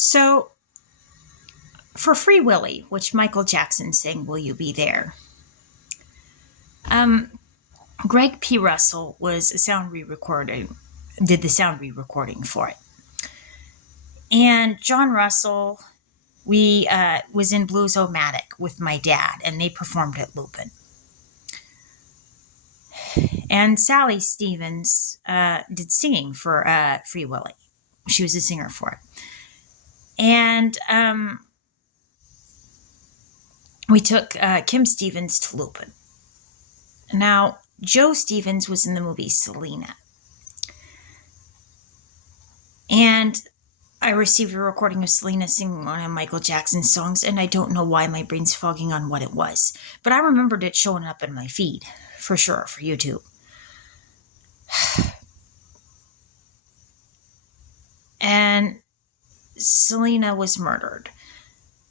So, for Free Willy, which Michael Jackson sang Will You Be There? Um, Greg P. Russell was a sound re-recording, did the sound re-recording for it. And John Russell, we was in Blues-O-Matic with my dad, and they performed at Lupin. And Sally Stevens did singing for Free Willy. She was a singer for it. And we took Kim Stevens to Lupin. Now, Joe Stevens was in the movie Selena. And I received a recording of Selena singing one of Michael Jackson's songs, and I don't know why my brain's fogging on what it was. But I remembered it showing up in my feed, for sure, for YouTube. And Selena was murdered.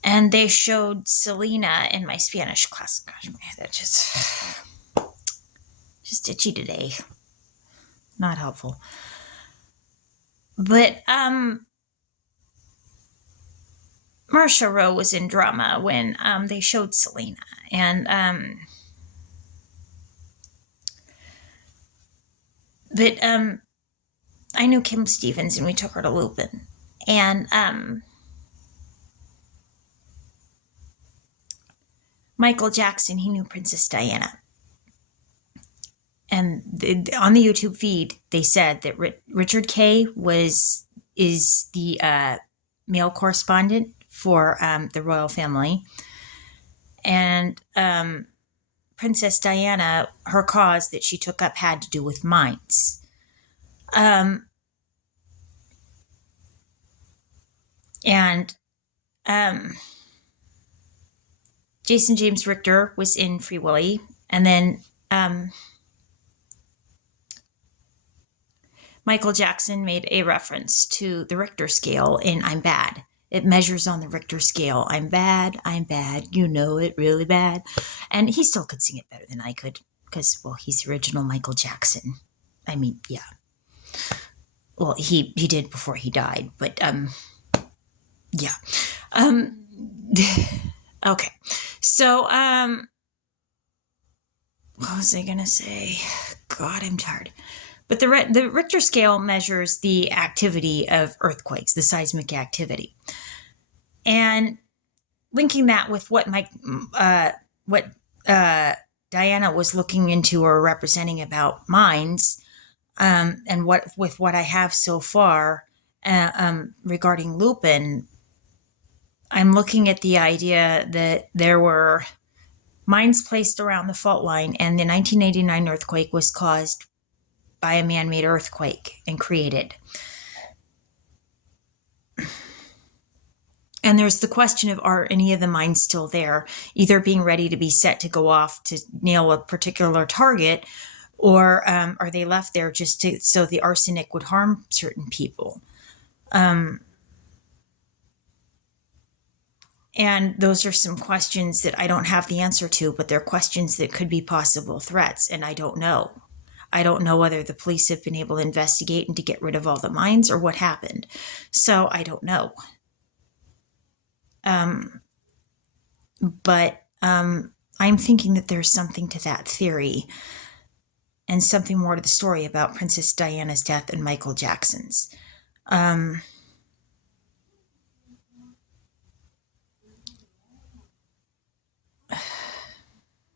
And they showed Selena in my Spanish class. Gosh, man, that just itchy today. Not helpful. But Marsha Rowe was in drama when they showed Selena, and I knew Kim Stevens, and we took her to Lupin, and Michael Jackson, he knew Princess Diana. And on the YouTube feed, they said that Richard Kay is the male correspondent for the royal family. And Princess Diana, her cause that she took up had to do with mines. Jason James Richter was in Free Willy. And then Michael Jackson made a reference to the Richter scale in I'm Bad. It measures on the Richter scale. I'm bad, you know it really bad. And he still could sing it better than I could because, well, he's the original Michael Jackson. I mean, yeah. Well, he did before he died, but yeah. Okay. So, what was I going to say? God, I'm tired. But the Richter scale measures the activity of earthquakes, the seismic activity. And linking that with what Diana was looking into or representing about mines, and what I have so far regarding Lupin, I'm looking at the idea that there were mines placed around the fault line, and the 1989 earthquake was caused by a man-made earthquake and created. And there's the question of, are any of the mines still there, either being ready to be set to go off to nail a particular target, or are they left there just so the arsenic would harm certain people? And those are some questions that I don't have the answer to, but they're questions that could be possible threats, and I don't know. I don't know whether the police have been able to investigate and to get rid of all the mines or what happened. So I don't know. But I'm thinking that there's something to that theory and something more to the story about Princess Diana's death and Michael Jackson's.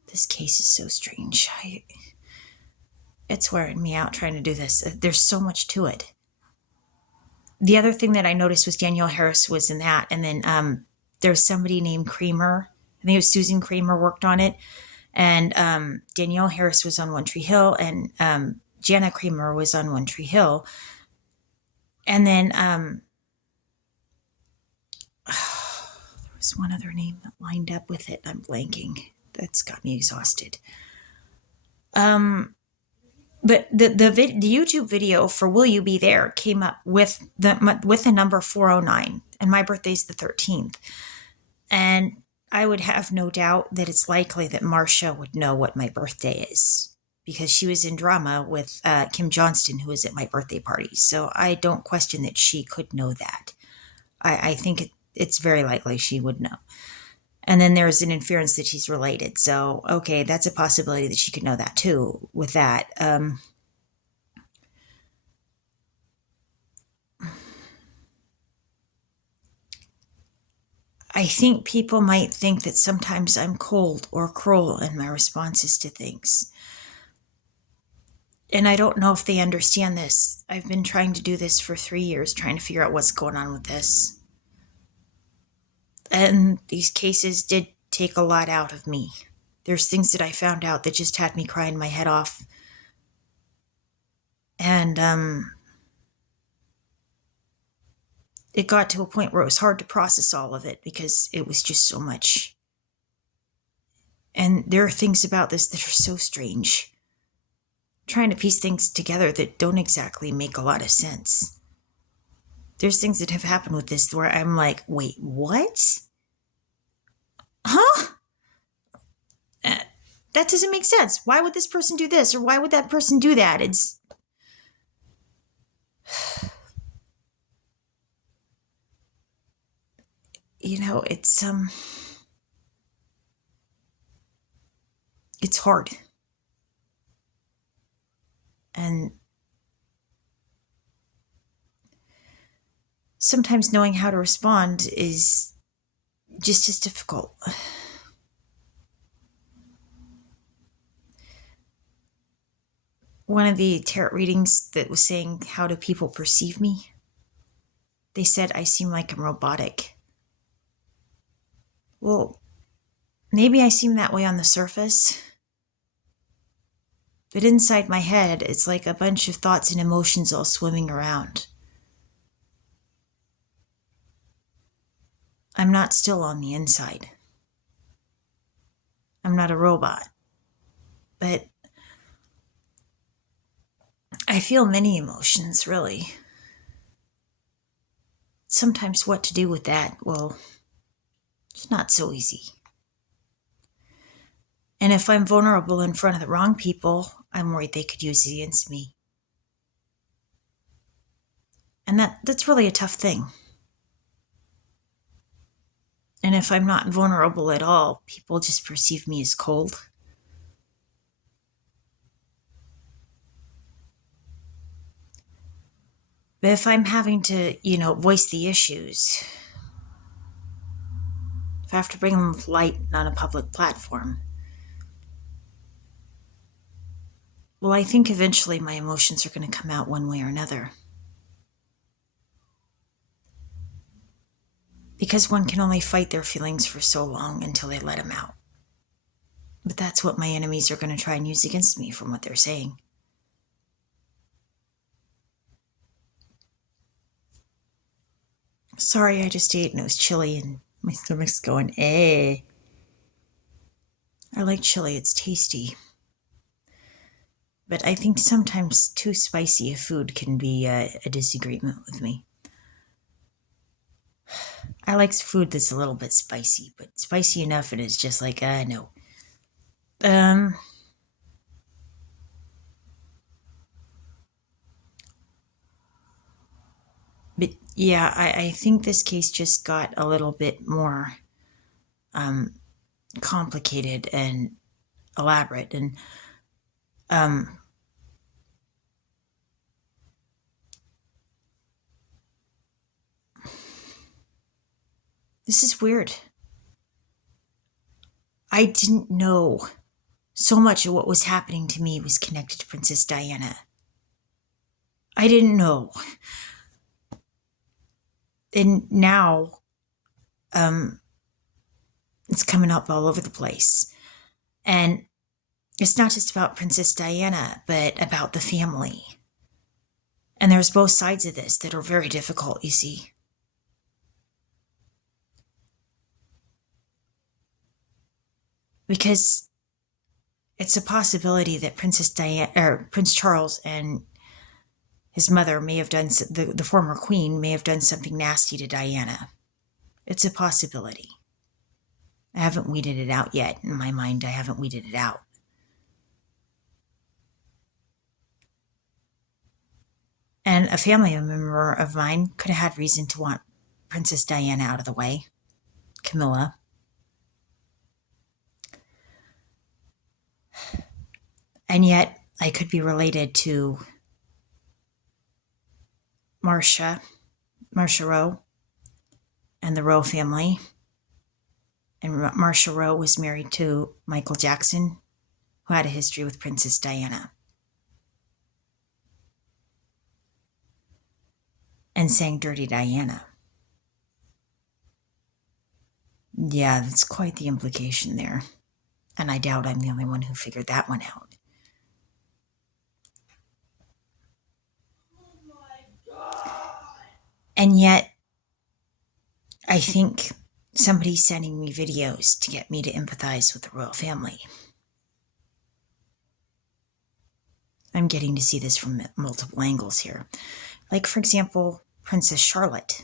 This case is so strange. It's wearing me out trying to do this. There's so much to it. The other thing that I noticed was Danielle Harris was in that. And then there's somebody named Kramer. I think it was Susan Kramer worked on it. And Danielle Harris was on One Tree Hill. And Jana Kramer was on One Tree Hill. And then there was one other name that lined up with it. I'm blanking. That's got me exhausted. But the YouTube video for Will You Be There came up with the number 409, and my birthday's the 13th. And I would have no doubt that it's likely that Marsha would know what my birthday is, because she was in drama with Kim Johnston, who was at my birthday party. So I don't question that she could know that. I think it's very likely she would know. And then there's an inference that she's related. So, okay, that's a possibility that she could know that too with that. I think people might think that sometimes I'm cold or cruel in my responses to things. And I don't know if they understand this. I've been trying to do this for 3 years, trying to figure out what's going on with this. And these cases did take a lot out of me. There's things that I found out that just had me crying my head off. And it got to a point where it was hard to process all of it because it was just so much. And there are things about this that are so strange. Trying to piece things together that don't exactly make a lot of sense. There's things that have happened with this where I'm like, wait, what? Huh? That doesn't make sense. Why would this person do this? Or why would that person do that? It's... it's hard. And sometimes knowing how to respond is just as difficult. One of the tarot readings that was saying, how do people perceive me? They said, I seem like I'm robotic. Well, maybe I seem that way on the surface. But inside my head, it's like a bunch of thoughts and emotions all swimming around. I'm not still on the inside. I'm not a robot. But I feel many emotions, really. Sometimes what to do with that, well, it's not so easy. And if I'm vulnerable in front of the wrong people, I'm worried they could use it against me. And that's really a tough thing. And if I'm not vulnerable at all, people just perceive me as cold. But if I'm having to, voice the issues, if I have to bring them to light on a public platform, well, I think eventually my emotions are going to come out one way or another. Because one can only fight their feelings for so long until they let them out. But that's what my enemies are going to try and use against me from what they're saying. Sorry, I just ate and it was chilly and my stomach's going, eh. I like chili, it's tasty. But I think sometimes too spicy a food can be a disagreement with me. I like food that's a little bit spicy, but spicy enough and it's just like, no. But yeah, I think this case just got a little bit more complicated and elaborate. And this is weird. I didn't know so much of what was happening to me was connected to Princess Diana. I didn't know. And now, it's coming up all over the place. And it's not just about Princess Diana, but about the family. And there's both sides of this that are very difficult, you see. Because it's a possibility that Princess Diana, or Prince Charles and his mother may have done, the former queen may have done something nasty to Diana. It's a possibility. I haven't weeded it out yet. In my mind, I haven't weeded it out. And a family member of mine could have had reason to want Princess Diana out of the way, Camilla. And yet I could be related to Marcia Rowe, and the Rowe family. And Marcia Rowe was married to Michael Jackson, who had a history with Princess Diana, and sang Dirty Diana. Yeah, that's quite the implication there. And I doubt I'm the only one who figured that one out. And yet, I think somebody's sending me videos to get me to empathize with the royal family. I'm getting to see this from multiple angles here. Like, for example, Princess Charlotte,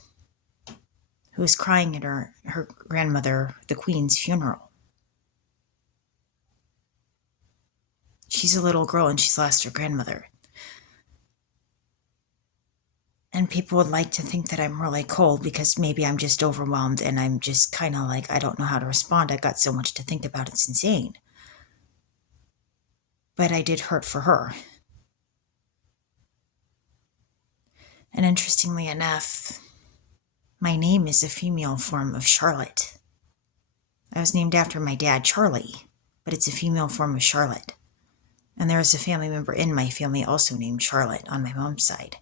who was crying at her grandmother, the Queen's funeral. She's a little girl and she's lost her grandmother. And people would like to think that I'm really cold because maybe I'm just overwhelmed and I'm just kind of like, I don't know how to respond. I've got so much to think about. It's insane. But I did hurt for her. And interestingly enough, my name is a female form of Charlotte. I was named after my dad, Charlie, but it's a female form of Charlotte. And there is a family member in my family also named Charlotte on my mom's side.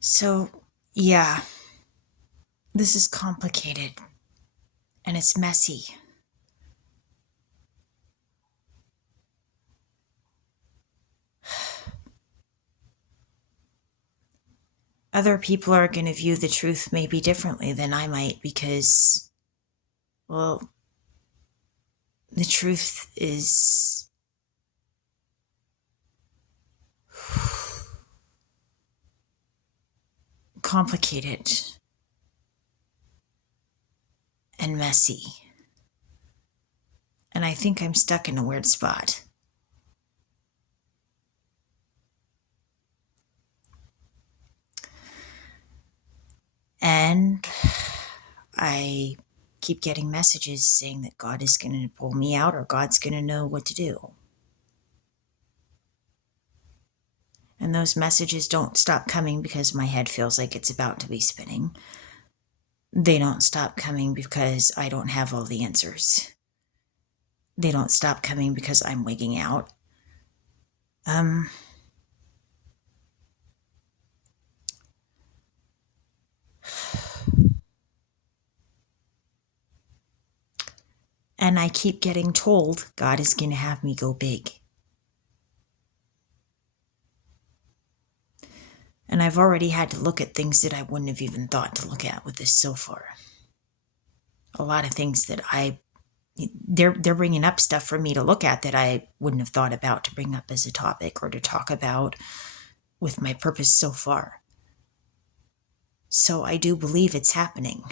So, yeah, this is complicated and it's messy. Other people are going to view the truth maybe differently than I might because, well, the truth is complicated and messy. And I think I'm stuck in a weird spot. And I keep getting messages saying that God is going to pull me out or God's going to know what to do. And those messages don't stop coming because my head feels like it's about to be spinning. They don't stop coming because I don't have all the answers. They don't stop coming because I'm wigging out. And I keep getting told God is going to have me go big. And I've already had to look at things that I wouldn't have even thought to look at with this so far. A lot of things that they're bringing up stuff for me to look at that I wouldn't have thought about to bring up as a topic or to talk about with my purpose so far. So I do believe it's happening.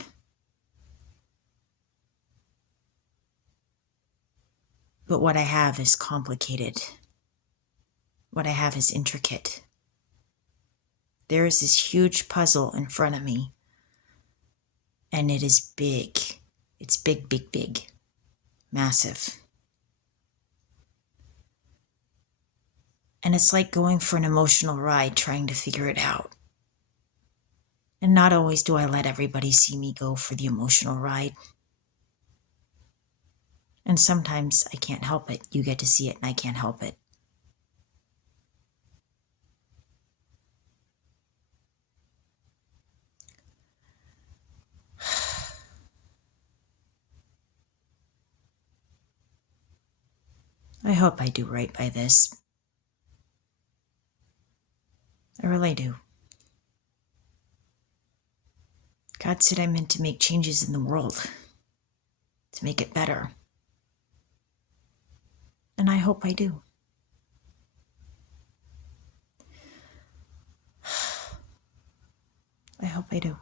But what I have is complicated. What I have is intricate. There is this huge puzzle in front of me. And it is big. It's big, big, big. Massive. And it's like going for an emotional ride trying to figure it out. And not always do I let everybody see me go for the emotional ride. And sometimes I can't help it. You get to see it and I can't help it. I hope I do right by this. I really do. God said I'm meant to make changes in the world, to make it better. And I hope I do. I hope I do.